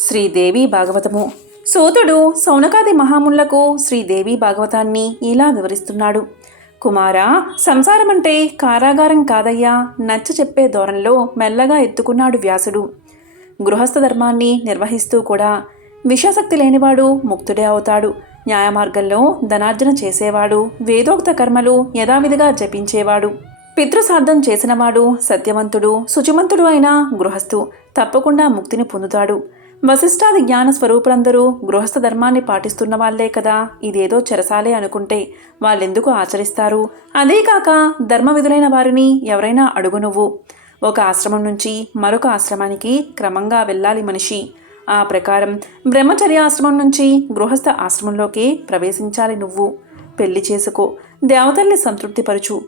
శ్రీదేవి భాగవతము. సూతుడు సౌనకాది మహాముళ్లకు శ్రీదేవి భాగవతాన్ని ఇలా వివరిస్తున్నాడు. కుమారా, సంసారమంటే కారాగారం కాదయ్యా, నచ్చ చెప్పే ధోరణిలో మెల్లగా ఎత్తుకున్నాడు వ్యాసుడు. గృహస్థ ధర్మాన్ని నిర్వహిస్తూ కూడా విషాసక్తి లేనివాడు ముక్తుడే అవుతాడు. న్యాయమార్గంలో ధనార్జన చేసేవాడు, వేదోక్త కర్మలు యథావిధిగా జపించేవాడు, పితృసార్థం చేసినవాడు, సత్యవంతుడు, శుచిమంతుడు అయిన గృహస్థు తప్పకుండా ముక్తిని పొందుతాడు. వశిష్ఠాది జ్ఞాన స్వరూపులందరూ గృహస్థ ధర్మాన్ని పాటిస్తున్న వాళ్లే కదా. ఇదేదో చెరసాలే అనుకుంటే వాళ్ళెందుకు ఆచరిస్తారు? అదేకాక ధర్మ విధులైన వారిని ఎవరైనా అడుగు నువ్వు. ఒక ఆశ్రమం నుంచి మరొక ఆశ్రమానికి క్రమంగా వెళ్ళాలి మనిషి. ఆ ప్రకారం బ్రహ్మచర్యాశ్రమం నుంచి గృహస్థ ఆశ్రమంలోకి ప్రవేశించాలి నువ్వు. పెళ్లి చేసుకో, దేవతల్ని సంతృప్తిపరచు,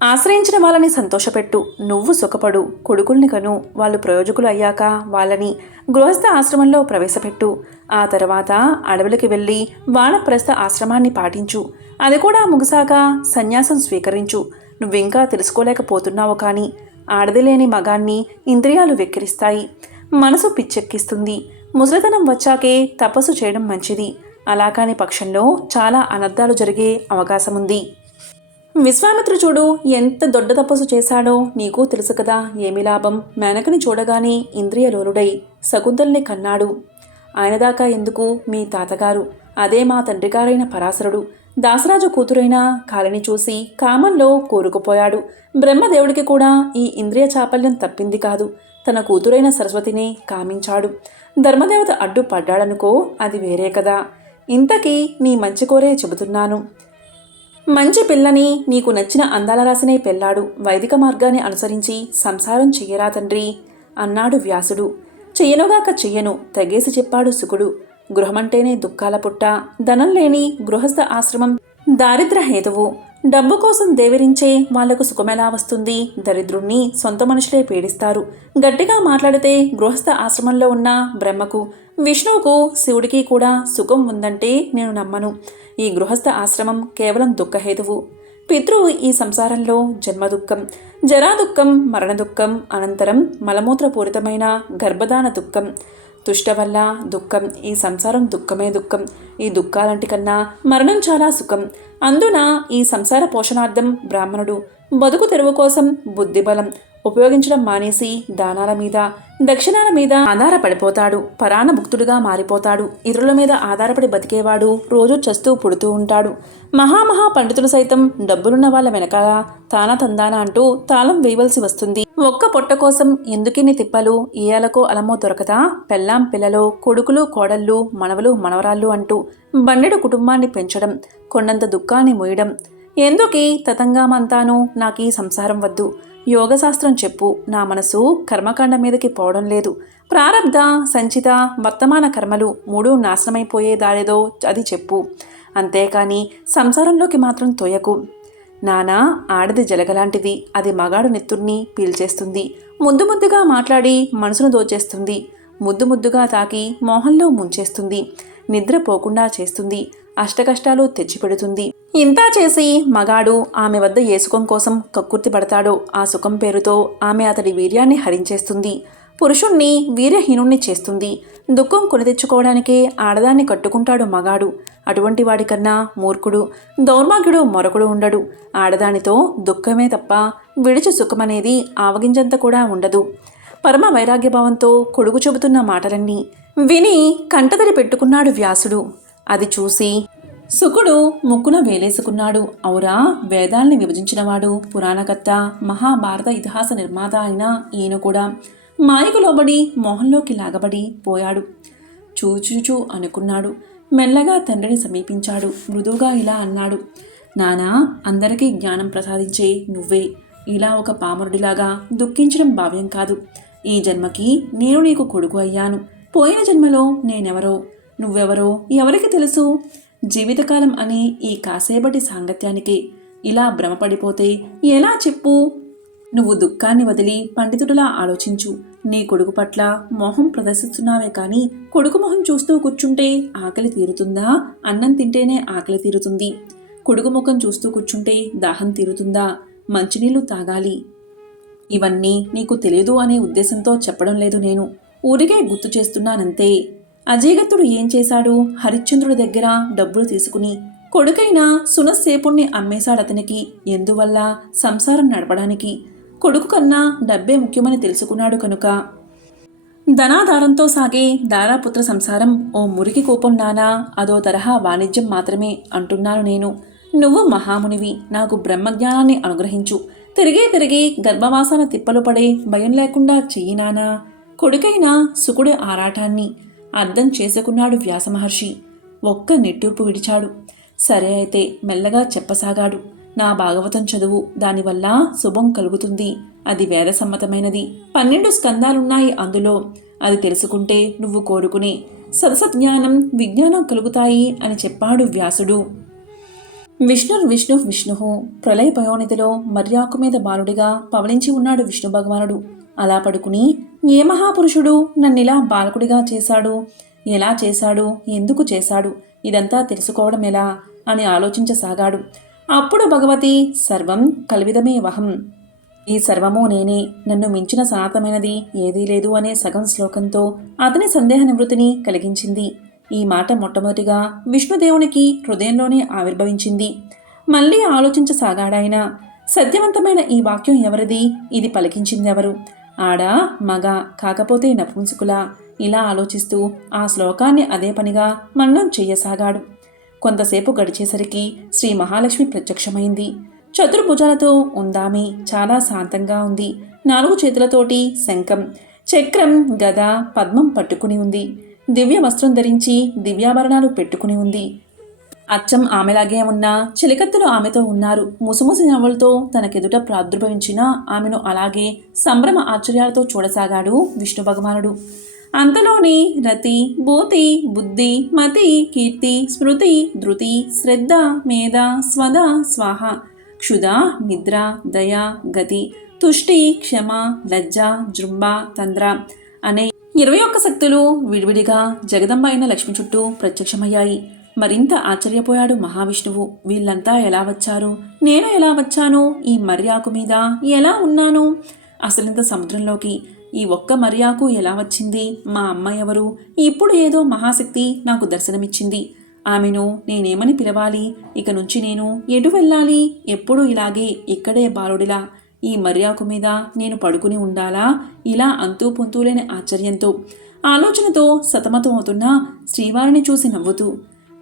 ఆశ్రయించిన వాళ్ళని సంతోషపెట్టు, నువ్వు సుఖపడు, కొడుకుల్ని కను, వాళ్ళు ప్రయోజకులు అయ్యాక వాళ్ళని గృహస్థ ఆశ్రమంలో ప్రవేశపెట్టు. ఆ తర్వాత అడవులకి వెళ్ళి వానప్రస్థ ఆశ్రమాన్ని పాటించు. అది కూడా ముగిసాక సన్యాసం స్వీకరించు. నువ్వింకా తెలుసుకోలేకపోతున్నావు కానీ ఆడది లేని మగాన్ని ఇంద్రియాలు వెక్కిరిస్తాయి, మనసు పిచ్చెక్కిస్తుంది. ముసలితనం వచ్చాకే తపస్సు చేయడం మంచిది. అలా కాని పక్షంలో చాలా అనర్థాలు జరిగే అవకాశముంది. విశ్వామిత్రుడు చూడు, ఎంత దొడ్డ తపస్సు చేశాడో నీకు తెలుసు కదా. ఏమి లాభం? మేనకని చూడగానే ఇంద్రియలోలుడై శకుంతల్ని కన్నాడు. ఆయన దాకా ఎందుకు మీ తాతగారు, అదే మా తండ్రిగారైన పరాశరుడు, దాసరాజు కూతురైన కాలిని చూసి కామంలో కూరుకుపోయాడు. బ్రహ్మదేవుడికి కూడా ఈ ఇంద్రియ చాపల్యం తప్పింది కాదు. తన కూతురైన సరస్వతిని కామించాడు. ధర్మదేవత అడ్డు పడ్డాడనుకో, అది వేరే కదా. ఇంతకీ నీ మంచి కోరే చెబుతున్నాను. మంచి పిల్లని, నీకు నచ్చిన అందాల రాసినే పెళ్ళాడు. వైదిక మార్గాన్ని అనుసరించి సంసారం చెయ్యరా తండ్రి అన్నాడు వ్యాసుడు. చెయ్యనుగాక చెయ్యను తెగేసి చెప్పాడు శుకుడు. గృహమంటేనే దుఃఖాల పుట్ట. ధనం లేని గృహస్థ ఆశ్రమం దారిద్ర హేతువు. డబ్బు కోసం దేవిరించే వాళ్లకు సుఖమెలా వస్తుంది? దరిద్రుణ్ణి సొంత మనుషులే పీడిస్తారు. గట్టిగా మాట్లాడితే గృహస్థ ఆశ్రమంలో ఉన్న బ్రహ్మకు, విష్ణువుకు, శివుడికి కూడా సుఖం ఉందంటే నేను నమ్మను. ఈ గృహస్థ ఆశ్రమం కేవలం దుఃఖహేతువు. పితృవు ఈ సంసారంలో జన్మ దుఃఖం, జరా దుఃఖం, మరణ దుఃఖం, అనంతరం మలమూత్రపూరితమైన గర్భధాన దుఃఖం, తుష్ట వల్ల దుఃఖం. ఈ సంసారం దుఃఖమే దుఃఖం. ఈ దుఃఖాలంటి కన్నా మరణం చాలా సుఖం. అందున ఈ సంసార పోషణార్థం బ్రాహ్మణుడు బతుకు తెరువు కోసం బుద్ధిబలం ఉపయోగించడం మానేసి దానాల మీద, దక్షిణాల మీద ఆధారపడిపోతాడు. పరాణభుక్తుడిగా మారిపోతాడు. ఇతరుల మీద ఆధారపడి బతికేవాడు రోజు చస్తూ పుడుతూ ఉంటాడు. మహామహా పండితులు సైతం డబ్బులున్న వాళ్ళ వెనకాల తానా తందాన అంటూ తాళం వేయవలసి వస్తుంది. ఒక్క పొట్ట కోసం ఎందుకిన్ని తిప్పలు? ఏయాలకో అలమో దొరకదా? పెళ్ళాం పిల్లలో, కొడుకులు కోడళ్ళు, మనవలు మనవరాళ్ళు అంటూ బండెడు కుటుంబాన్ని పెంచడం, కొండంత దుఃఖాన్ని మోయడం ఎందుకీ తతంగామంతాను? నాకీ సంసారం వద్దు. యోగశాస్త్రం చెప్పు. నా మనసు కర్మకాండ మీదకి పోవడం లేదు. ప్రారబ్ధ, సంచిత, వర్తమాన కర్మలు మూడు నాశనమైపోయే దారేదో అది చెప్పు. అంతేకాని సంసారంలోకి మాత్రం తోయకు. నానా, ఆడది జలగలాంటిది. అది మగాడు నెత్తుర్ని పీల్చేస్తుంది. ముద్దు ముద్దుగా మాట్లాడి మనసును దోచేస్తుంది. ముద్దు ముద్దుగా తాకి మోహంలో ముంచేస్తుంది. నిద్ర పోకుండా చేస్తుంది. అష్టకష్టాలు తెచ్చిపెడుతుంది. ఇంతా చేసి మగాడు ఆమె వద్ద ఏ సుఖం కోసం కక్కుర్తి పడతాడో ఆ సుఖం పేరుతో ఆమె అతడి వీర్యాన్ని హరించేస్తుంది. పురుషుణ్ణి వీర్యహీనుణ్ణి చేస్తుంది. దుఃఖం కొని తెచ్చుకోవడానికే ఆడదాన్ని కట్టుకుంటాడు మగాడు. అటువంటి వాడికన్నా మూర్ఖుడు, దౌర్భాగ్యుడు మరొకడు ఉండడు. ఆడదానితో దుఃఖమే తప్ప విడిచి సుఖమనేది ఆవగింజంత కూడా ఉండదు. పరమ వైరాగ్యభావంతో కొడుకు చెబుతున్న మాటలన్నీ విని కంటతడి పెట్టుకున్నాడు వ్యాసుడు. అది చూసి శుకుడు ముక్కున వేలేసుకున్నాడు. ఔరా, వేదాల్ని విభజించినవాడు, పురాణకర్త, మహాభారత ఇతిహాస నిర్మాత అయిన ఈయన కూడా మాయకు లోబడి మోహంలోకి లాగబడి పోయాడు. చూచూచూ అనుకున్నాడు. మెల్లగా తండ్రిని సమీపించాడు. మృదువుగా ఇలా అన్నాడు. నానా, అందరికీ జ్ఞానం ప్రసాదించే నువ్వే ఇలా ఒక పామరుడిలాగా దుఃఖించడం భావ్యం కాదు. ఈ జన్మకి నేను నీకు కొడుకు అయ్యాను. పోయిన జన్మలో నేనెవరో నువ్వెవరో ఎవరికి తెలుసు? జీవితకాలం అనే ఈ కాసేపటి సాంగత్యానికి ఇలా భ్రమపడిపోతే ఎలా చెప్పు? నువ్వు దుఃఖాన్ని వదిలి పండితుడిలా ఆలోచించు. నీ కొడుకు పట్ల మోహం ప్రదర్శిస్తున్నావే కానీ కొడుకు మొహం చూస్తూ కూర్చుంటే ఆకలి తీరుతుందా? అన్నం తింటేనే ఆకలి తీరుతుంది. కొడుకు ముఖం చూస్తూ కూర్చుంటే దాహం తీరుతుందా? మంచినీళ్లు తాగాలి. ఇవన్నీ నీకు తెలియదు అనే ఉద్దేశంతో చెప్పడం లేదు నేను. ఊరికే గుర్తు చేస్తున్నానంతే. అజయగత్తుడు ఏం చేశాడు? హరిశ్చంద్రుడి దగ్గర డబ్బులు తీసుకుని కొడుకైన సునస్సేపుణ్ణి అమ్మేశాడతనికి. ఎందువల్ల? సంసారం నడపడానికి. కొడుకు కన్నా డబ్బే ముఖ్యమని తెలుసుకున్నాడు కనుక. ధనాధారంతో సాగే దారాపుత్ర సంసారం ఓ మురికి కోపం నానా, అదో తరహా వాణిజ్యం మాత్రమే అంటున్నాను నేను. నువ్వు మహామునివి, నాకు బ్రహ్మజ్ఞానాన్ని అనుగ్రహించు. తిరిగి గర్భవాసన తిప్పలు పడే భయం లేకుండా చెయ్యి నానా. కొడుకైన సుకుడి ఆరాటాన్ని అర్థం చేసుకున్నాడు వ్యాసమహర్షి. ఒక్క నిట్టూర్పు విడిచాడు. సరే అయితే మెల్లగా చెప్పసాగాడు. నా భాగవతం చదువు, దానివల్ల శుభం కలుగుతుంది. అది వేదసమ్మతమైనది. 12 స్కందాలున్నాయి అందులో. అది తెలుసుకుంటే నువ్వు కోరుకునే సదసజ్ఞానం విజ్ఞానం కలుగుతాయి అని చెప్పాడు వ్యాసుడు. విష్ణు ప్రళయ పయోనిధిలో మర్యాకు మీద బాలుడిగా పవలించి ఉన్నాడు విష్ణు భగవానుడు. అలా పడుకుని ఏ మహాపురుషుడు నన్నిలా బాలకుడిగా చేశాడు? ఎలా చేశాడు? ఎందుకు చేశాడు? ఇదంతా తెలుసుకోవడం ఎలా అని ఆలోచించసాగాడు. అప్పుడు భగవతి సర్వం కల్విదమే వహం, ఈ సర్వము నేనే, నన్ను మించిన సనాతనమైనది ఏదీ లేదు అనే సగం శ్లోకంతో అతని సందేహ నివృత్తిని కలిగించింది. ఈ మాట మొట్టమొదటిగా విష్ణుదేవునికి హృదయంలోనే ఆవిర్భవించింది. మళ్ళీ ఆలోచించసాగాడాయన. సత్యవంతమైన ఈ వాక్యం ఎవరిది? ఇది పలికించిందెవరు? ఆడా మగ, కాకపోతే నపుంసకులా? ఇలా ఆలోచిస్తూ ఆ శ్లోకాన్ని అదే పనిగా మననం చెయ్యసాగాడు. కొంతసేపు గడిచేసరికి శ్రీ మహాలక్ష్మి ప్రత్యక్షమైంది. చతుర్భుజాలతో ఉందామె. చాలా శాంతంగా ఉంది. 4 చేతులతోటి శంఖం, చక్రం, గద, పద్మం పట్టుకుని ఉంది. దివ్య వస్త్రం ధరించి దివ్యాభరణాలు పెట్టుకుని ఉంది. అచ్చం ఆమెలాగే ఉన్న చిలికత్తెలు ఆమెతో ఉన్నారు. ముసుముసి నవ్వులతో తనకెదుట ప్రాదుర్భవించిన ఆమెను అలాగే సంభ్రమ ఆశ్చర్యాలతో చూడసాగాడు విష్ణు భగవానుడు. అంతలోని రతి, భూతి, బుద్ధి, మతి, కీర్తి, స్మృతి, ధృతి, శ్రద్ధ, మేధ, స్వద, స్వాహ, క్షుధ, నిద్ర, దయ, గతి, తుష్టి, క్షమ, లజ్జ, జృంభ, తంద్ర అనే 21 శక్తులు విడివిడిగా జగదంబ అయిన లక్ష్మి చుట్టూ ప్రత్యక్షమయ్యాయి. మరింత ఆశ్చర్యపోయాడు మహావిష్ణువు. వీళ్ళంతా ఎలా వచ్చారు? నేను ఎలా వచ్చాను? ఈ మర్యాకు మీద ఎలా ఉన్నాను? అసలింత సముద్రంలోకి ఈ ఒక్క మర్యాకు ఎలా వచ్చింది? మా అమ్మ ఎవరు? ఇప్పుడు ఏదో మహాశక్తి నాకు దర్శనమిచ్చింది. ఆమెను నేనేమని పిలవాలి? ఇక నుంచి నేను ఎటు వెళ్ళాలి? ఎప్పుడు ఇలాగే ఇక్కడే బాలుడిలా ఈ మర్యాకు మీద నేను పడుకుని ఉండాలా? ఇలా అంతూ పొంతూలేని ఆశ్చర్యంతో ఆలోచనతో సతమతమవుతున్న శ్రీవారిని చూసి నవ్వుతూ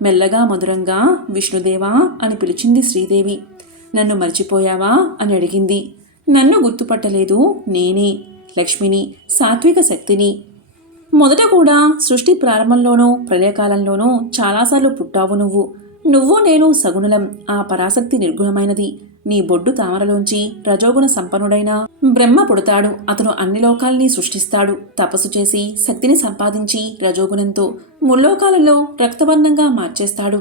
మెల్లగా మధురంగా విష్ణుదేవా అని పిలిచింది శ్రీదేవి. నన్ను మర్చిపోయావా అని అడిగింది. నన్ను గుర్తుపట్టలేదు. నేనే లక్ష్మిని, సాత్విక శక్తిని. మొదట కూడా సృష్టి ప్రారంభంలోనూ ప్రళయకాలంలోనూ చాలాసార్లు పుట్టావు నువ్వు నేను సగుణులం. ఆ పరాశక్తి నిర్గుణమైనది. నీ బొడ్డు తామరలోంచి రజోగుణ సంపన్నుడైన బ్రహ్మ పుడతాడు. అతను అన్ని లోకాల్ని సృష్టిస్తాడు. తపస్సు చేసి శక్తిని సంపాదించి రజోగుణంతో ముల్లోకాలలో రక్తవర్ణంగా మార్చేస్తాడు.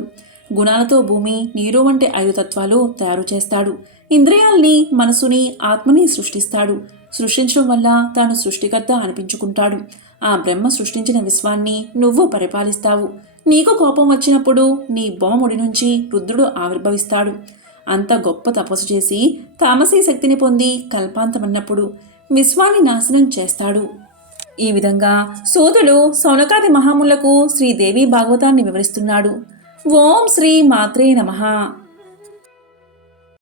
గుణాలతో భూమి, నీరు వంటి 5 తత్వాలు తయారు చేస్తాడు. ఇంద్రియాల్ని, మనసుని, ఆత్మని సృష్టిస్తాడు. సృష్టించడం వల్ల తాను సృష్టికర్త అనిపించుకుంటాడు. ఆ బ్రహ్మ సృష్టించిన విశ్వాన్ని నువ్వు పరిపాలిస్తావు. నీకు కోపం వచ్చినప్పుడు నీ బొమ్మముడి నుంచి రుద్రుడు ఆవిర్భవిస్తాడు. అంత గొప్ప తపస్సు చేసి తామసీ శక్తిని పొంది కల్పాంతమన్నప్పుడు విశ్వాన్ని నాశనం చేస్తాడు. ఈ విధంగా సూతుడు సౌనకాది మహాములకు శ్రీదేవి భాగవతాన్ని వివరిస్తున్నాడు. ఓం శ్రీ మాత్రే నమః.